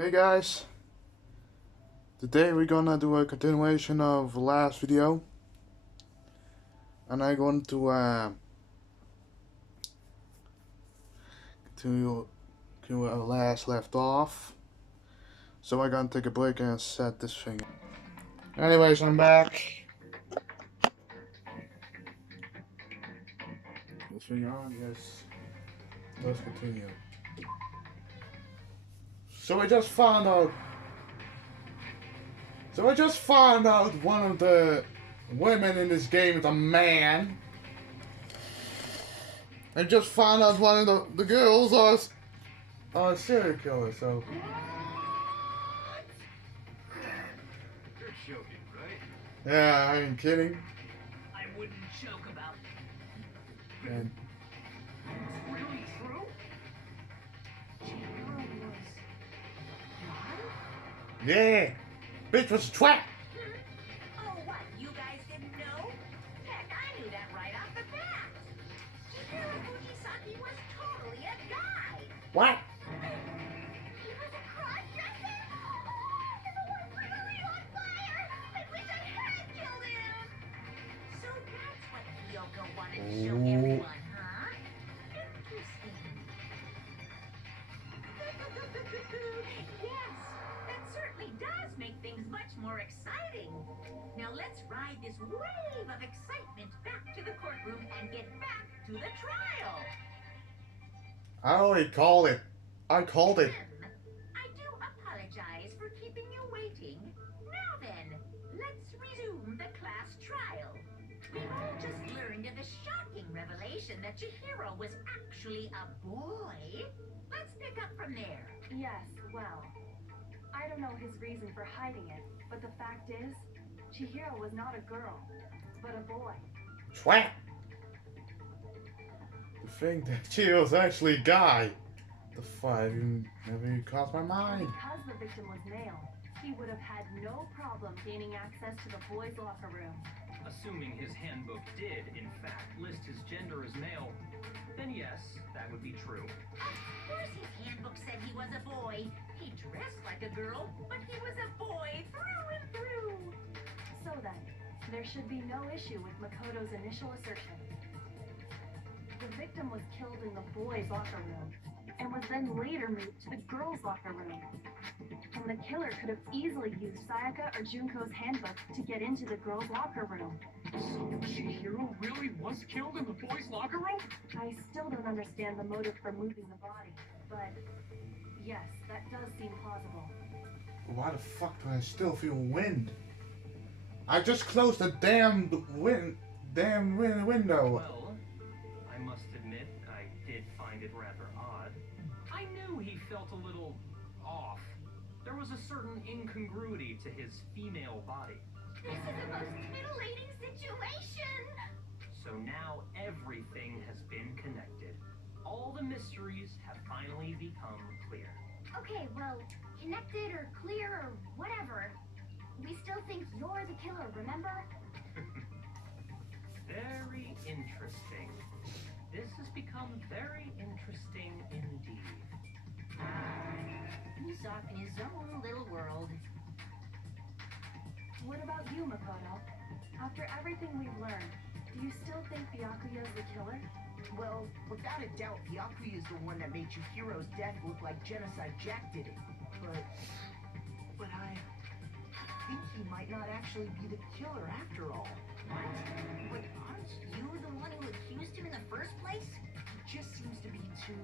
Hey guys, today we're gonna do a continuation of the last video, and I'm going to continue where last left off. So I'm gonna take a break and set this thing. Anyways, I'm back. This thing on? Yes. Let's continue. So I just found out. One of the women in this game is a man. I just found out one of the girls are a serial killer. So. You're joking, right? Yeah, I ain't kidding. I wouldn't joke about it. And It's really true? yeah, bitch was a twat. Oh, what? You guys didn't know? Heck, I knew that right off the bat. Chihiro Fujisaki was totally a guy. What? He was a cross-dresser? Oh, the world literally on fire! I wish I had killed him! So that's what Kyoko wanted to show everyone, huh? Interesting. Yes, that certainly does make things much more exciting. Now let's ride this wave of excitement back to the courtroom and get back to the trial. I already called it. I called it. I do apologize for keeping you waiting. Now then, let's resume the class trial. We all just learned of the shocking revelation that Chihiro was actually a boy. Let's pick up from there. Yes, well, I don't know his reason for hiding it, but the fact is, Chihiro was not a girl, but a boy. Twat. The thing that Chihiro's actually a guy. The fuck never even crossed my mind. Because the victim was male, he would have had no problem gaining access to the boys' locker room. Assuming his handbook did, in fact, list his gender as male, then yes, that would be true. Of course his handbook said he was a boy. He dressed like a girl, but he was a boy through and through. So then, there should be no issue with Makoto's initial assertion. The victim was killed in the boys' locker room, and was then later moved to the girls' locker room. And the killer could have easily used Sayaka or Junko's handbook to get into the girls' locker room. So Chihiro really was killed in the boys' locker room? I still don't understand the motive for moving the body, but yes, that does seem plausible. Why the fuck do I still feel wind? I just closed the damn window. Well, I must admit, I did find it rather odd. I knew he felt a little off. There was a certain incongruity to his female body. This is the most titillating situation. So now everything has been connected. All the mysteries have finally become clear. Okay, well, connected or clear or whatever, we still think you're the killer, remember? Very interesting. This has become very interesting indeed. He's off in his own little world. What about you, Makoto? After everything we've learned, do you still think Byakuya's the killer? Well, without a doubt, Byakuya is the one that made Chihiro's death look like Genocide Jack did it. But I think he might not actually be the killer after all. What? But aren't you the one who accused him in the first place? He just seems to be too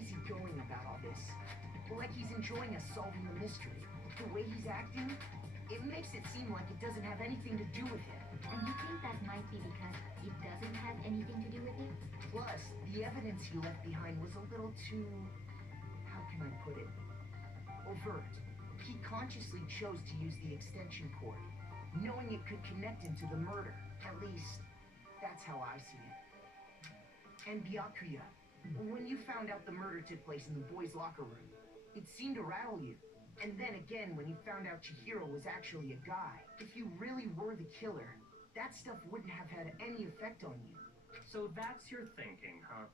easygoing about all this. Like he's enjoying us solving the mystery. The way he's acting, it makes it seem like it doesn't have anything to do with him. And you think that might be because it doesn't have anything to do with it? Plus, the evidence he left behind was a little too, how can I put it, overt. He consciously chose to use the extension cord, knowing it could connect him to the murder. At least, that's how I see it. And Byakuya, when you found out the murder took place in the boys' locker room, it seemed to rattle you. And then again, when you found out Chihiro was actually a guy, if you really were the killer, that stuff wouldn't have had any effect on you. So that's your thinking, huh?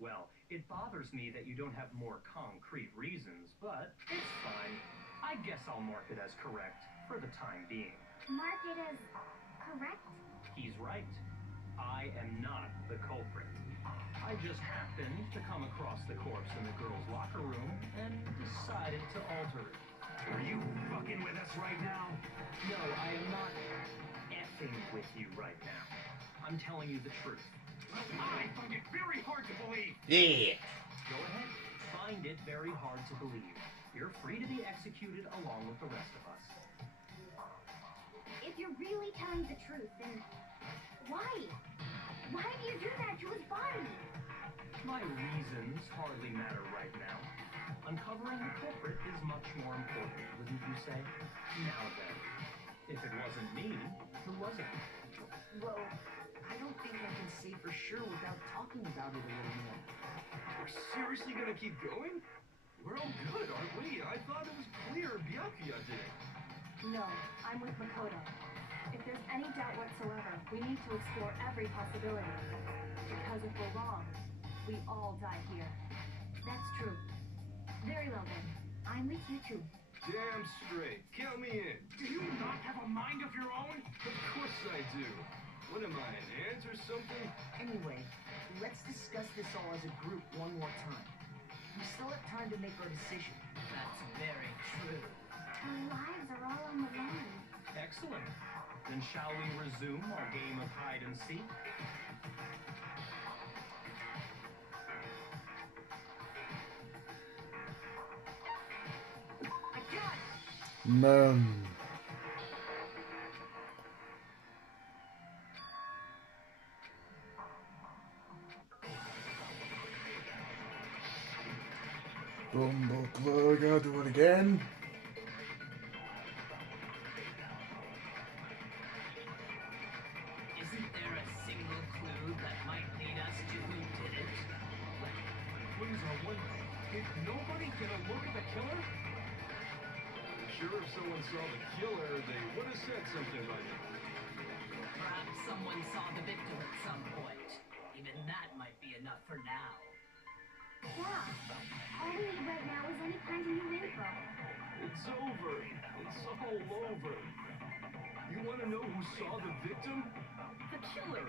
Well, it bothers me that you don't have more concrete reasons, but it's fine. I guess I'll mark it as correct for the time being. Mark it as correct? He's right. I am not the culprit. I just happened to come across the corpse in the girls' locker room and decided to alter it. Are you fucking with us right now? No, I am not effing with you right now. I'm telling you the truth. I find it very hard to believe. Yeah. Go ahead. Find it very hard to believe. You're free to be executed along with the rest of us. If you're really telling the truth, then why? Why do you do that to his body? My reasons hardly matter right now. Uncovering the culprit is much more important, wouldn't you say? Now then, if it wasn't me, who was it? Well, I don't think I can say for sure without talking about it a little more. We're seriously gonna keep going? We're all good, aren't we? I thought it was clear Byakuya did it. No, I'm with Makoto. If there's any doubt whatsoever, we need to explore every possibility. Because if we're wrong, we all die here. That's true. Very well then. I'm with you too. Damn straight. Count me in. Do you not have a mind of your own? Of course I do. What am I, an ant or something? Anyway, let's discuss this all as a group one more time. We still have time to make our decision. That's very true. Our lives are all on the line. Excellent. Then shall we resume our game of hide and seek? Man. Bumble plug, I'll do it again. Isn't there a single clue that might lead us to who did it? Clues are one thing. Did nobody get a look at the killer? I'm sure if someone saw the killer, they would have said something by now. Perhaps someone saw the victim at some point. Even that might be enough for now. Yeah. All we need right now is any kind of new info. It's over. It's all over. You want to know who saw the victim? The killer!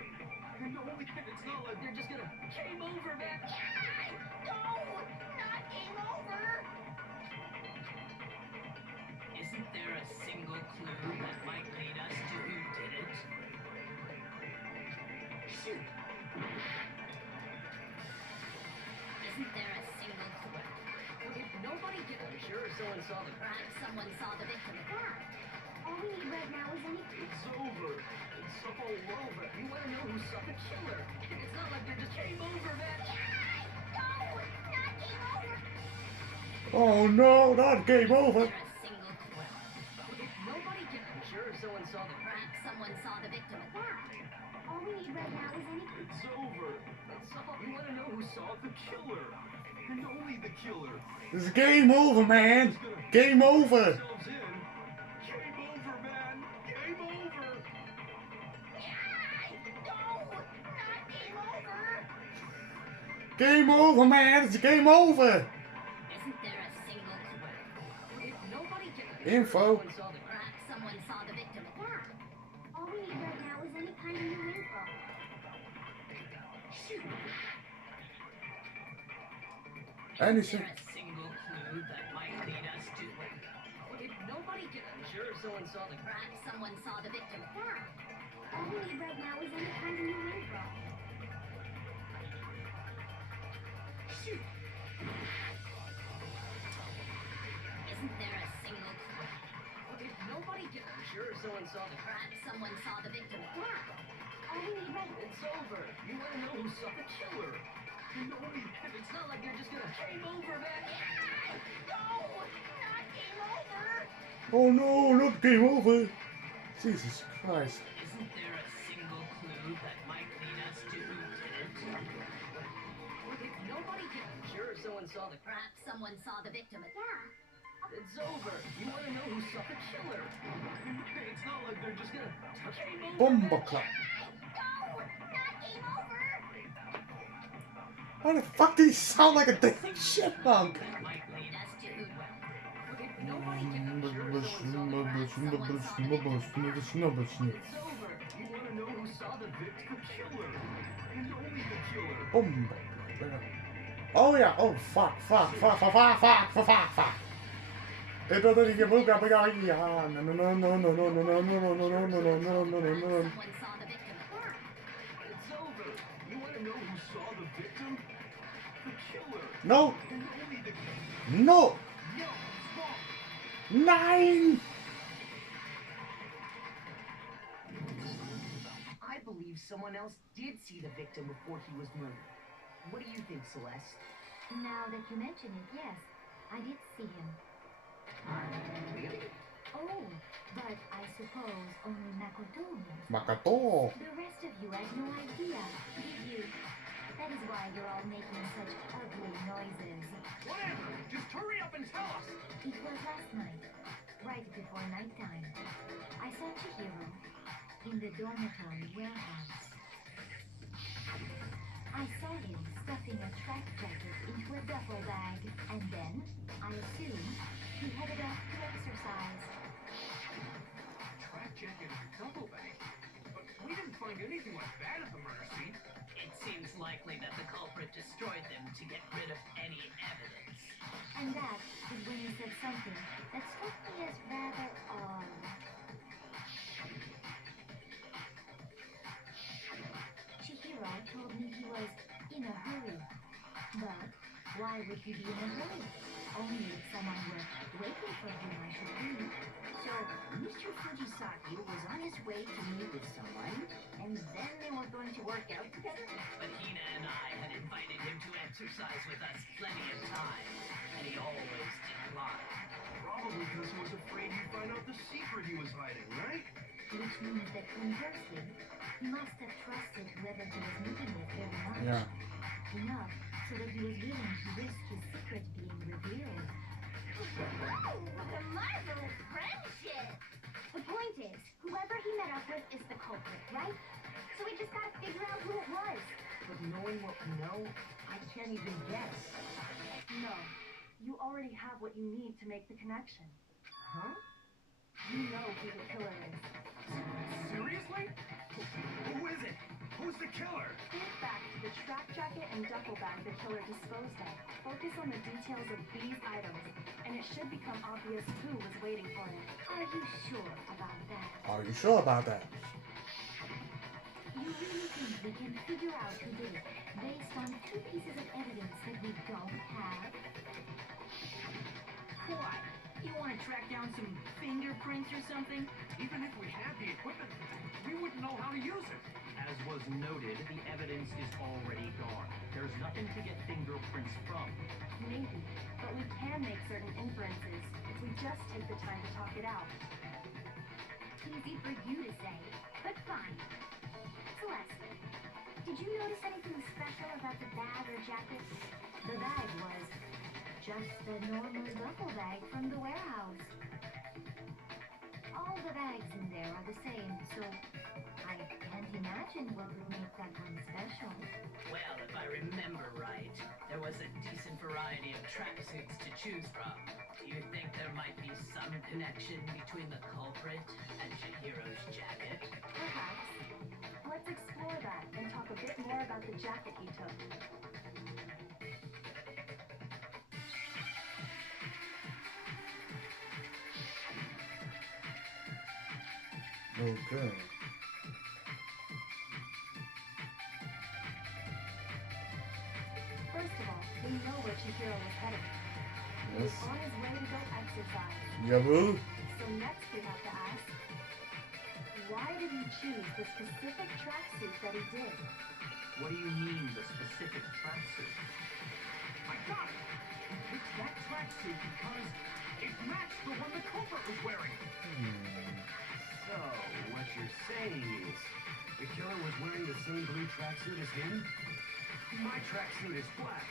No, it's not like They're just gonna game over, man! No! Not game over! Isn't there a single clue that might lead us to who did it? Shoot! Isn't there a single clue? If nobody get... I'm sure someone saw the... Perhaps someone saw the victim. Yeah. All we need right now is any... it's over. It's all over. You wanna know who saw the killer? It's not like they're just game over, man! No! Not game over! Oh no, not game over. Is there a single clue? If nobody get... I'm sure someone saw the... Perhaps someone saw the victim. Yeah. All we need right now is any... It's over. It's all... You wanna know who saw the killer? And only the killer. This is game over, man. Game over. Themselves in. Game over, man. Game over. No! Not game over! Game over, man. It's game over. Isn't there a single clue? If nobody get... Info. Someone saw the... Perhaps someone saw the victim. Yeah. All we need right now is any kind of new info. Shoot! Anything. Is there a single clue that might lead us to... If nobody get... I'm sure someone saw the... Perhaps someone saw the victim. Yeah. All we need right now is any kind of new info. Shoot! Isn't there a single clue? If nobody get... I'm sure someone saw the... Perhaps someone saw the victim. Yeah. All we need right... It's over. You wanna know who saw the killer? And only... It's not like they're just gonna game over, man! No! Not game over! Oh no, not game over. Jesus Christ. Isn't there a single clue that might lead us to who did it? If nobody get... I'm sure someone saw the... Perhaps someone saw the victim. Yeah. It's over. You wanna know who saw the killer? It's not like they're just gonna game over, Bomber man! clap. No! Not game over! Why the fuck do you sound like a damn chipmunk? That might lead us to who... over. You want to know who saw the victim? The killer. And only the killer. Oh yeah, oh fuck. It doesn't even move up. No. It's over. You want to know who saw the victim? The killer. No. And only the killer. No. No, it's wrong. 9. I believe someone else did see the victim before he was murdered. What do you think, Celeste? Now that you mention it, yes, I did see him. Really? Oh, but I suppose only Makoto knows. Makoto. The rest of you had no idea, did you? That is why you're all making such ugly noises. Whatever. Just hurry up and tell us. It was last night, right before nighttime. I saw Chihiro in the dormitory warehouse. I saw him stuffing a track jacket into a duffel bag, and then, I assume, he headed off to exercise. Track jacket in a duffel bag. But we didn't find anything like that at the murder scene. It seems likely that the culprit destroyed them to get rid of any evidence. And that is when he said something that struck me as rather odd. Chihiro told me he was in a hurry. But why would he be in a hurry? Only if someone were waiting for him, I should think. So, Mr. Fujisaki was on his way to meet with someone, and then they were going to work out together? But Hina and I had invited him to exercise with us plenty of times, and he always declined. Probably because he was afraid he'd find out the secret he was hiding, right? Which means that conversely, he must have trusted whoever he was meeting with very much. Yeah. Enough so that he was willing to risk his secret being revealed. Wow, what a marvelous friendship! The point is, whoever he met up with is the culprit, right? So we just gotta figure out who it was. But knowing what we know, I can't even guess. No, you already have what you need to make the connection. Huh? You know who the killer is. Seriously? Who is it? Who's the killer? Think back to the track jacket and duffel bag the killer disposed of. Focus on the details of these items, and it should become obvious who was waiting for it. Are you sure about that? Are you sure about that? You really think we can figure out who did it based on 2 pieces of evidence that we don't have? What? You want to track down some fingerprints or something? Even if we had the equipment, we wouldn't know how to use it. As was noted, the evidence is already gone. There's nothing to get fingerprints from. Maybe, but we can make certain inferences if we just take the time to talk it out. Easy for you to say, but fine. Celeste, did you notice anything special about the bag or jacket? The bag was just a normal duffel bag from the warehouse. All the bags in there are the same, so I can't imagine what would make that one special. Well, if I remember right, there was a decent variety of tracksuits to choose from. Do you think there might be some connection between the culprit and Chihiro's jacket? Perhaps. Let's explore that and talk a bit more about the jacket he took. Okay. First of all, we know where Chihiro was heading. He was Yes. on his way to go exercise. Yeah, boo. So next we have to ask, why did he choose the specific tracksuit that he did? What do you mean, the specific tracksuit? I got it! He picked that tracksuit because it matched the one the culprit was wearing. So, what you're saying is, the killer was wearing the same blue tracksuit as him? My tracksuit is black.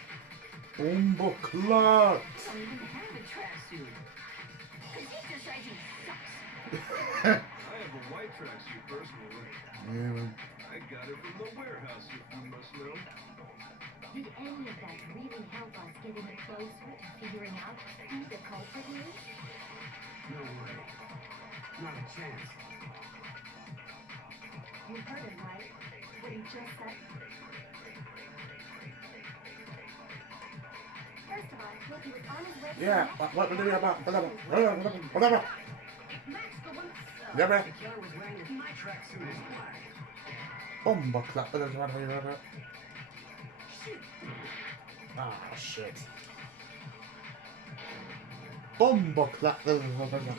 Bombo clot. I don't even have a tracksuit. Cause exercising sucks. I have a white tracksuit personally. Yeah, man. I got it from the warehouse, if you must know. Did any of that really help us get any closer to figuring out who the culprit is? No way. Not a chance. You heard him, right? What he just said. First of all, Mickey was on his way to Yeah, the next what do you about? Whatever. Max, the one. Yeah, man. The killer was wearing my tracksuit is black. Bombaklapp. Dat is wat we hebben. Ah, shit. Bombaklapp. Dat is wat we hebben.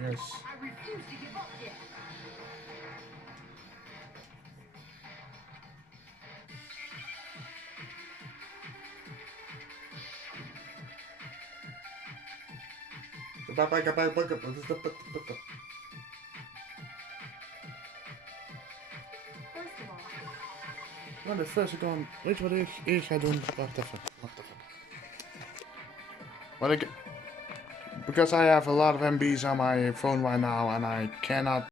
Yes. I refuse to give up yet. First of all, Nou, de first gewoon. Weet je wat ik eerst ga doen? Wacht even. What I, because I have a lot of MBs on my phone right now and I cannot